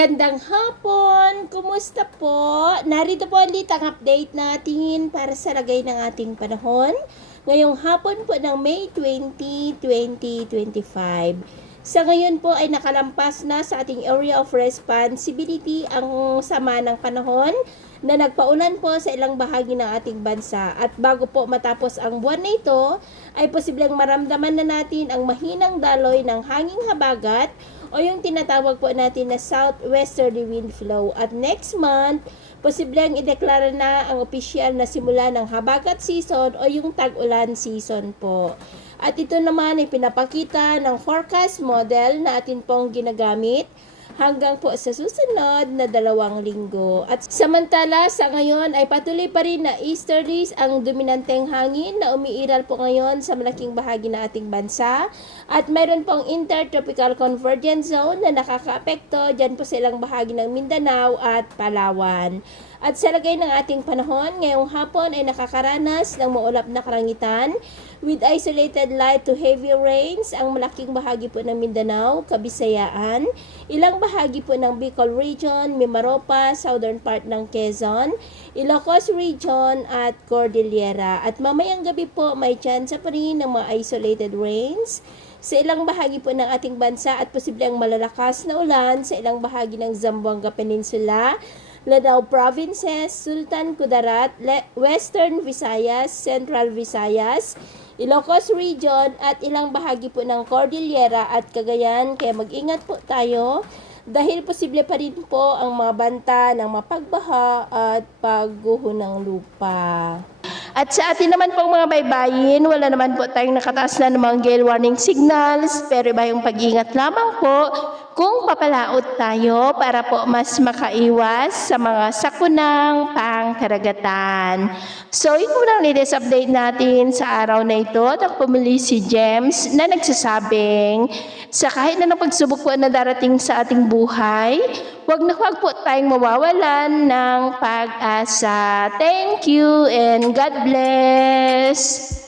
Magandang hapon! Kumusta po? Narito po ulit ang update natin para sa lagay ng ating panahon. Ngayong hapon po ng May 20, 2025. Sa ngayon po ay nakalampas na sa ating area of responsibility ang sama ng panahon na nagpaulan po sa ilang bahagi ng ating bansa. At bago po matapos ang buwan na ito, ay posibleng maramdaman na natin ang mahinang daloy ng hanging habagat o yung tinatawag po natin na southwesterly wind flow. At next month, posibleng ideklara na ang opisyal na simula ng habagat season o yung tag-ulan season po. At ito naman ay pinapakita ng forecast model na atin pong ginagamit hanggang po sa susunod na 2 linggo. At samantala sa ngayon ay patuloy pa rin na easterlies ang dominanteng hangin na umiiral po ngayon sa malaking bahagi ng ating bansa. At mayroon pong intertropical convergence zone na nakakaapekto dyan po sa ilang bahagi ng Mindanao at Palawan. At sa lagay ng ating panahon, ngayong hapon ay nakakaranas ng maulap na kalangitan with isolated light to heavy rains ang malaking bahagi po ng Mindanao, Kabisayaan, ilang bahagi po ng Bicol Region, Mimaropa, southern part ng Quezon, Ilocos Region at Cordillera. At mamayang gabi po may chance pa rin ng mga isolated rains sa ilang bahagi po ng ating bansa at posibleng malalakas na ulan sa ilang bahagi ng Zamboanga Peninsula, Lanao Provinces, Sultan Kudarat, Western Visayas, Central Visayas, Ilocos Region at ilang bahagi po ng Cordillera at Cagayan. Kaya mag-ingat po tayo dahil posible pa rin po ang mga banta ng mapagbaha at pagguho ng lupa. At sa atin naman pong mga baybayin, wala naman po tayong nakataas na namang gale warning signals, pero iba yung pag-ingat lamang po kung papalaot tayo para po mas makaiwas sa mga sakunang pangkaragatan. So, ito lang latest update natin sa araw na ito. At pumuli si James na nagsasabing sa kahit na pagsubok po na darating sa ating buhay, huwag po tayong mawawalan ng pag-asa. Thank you and God bless!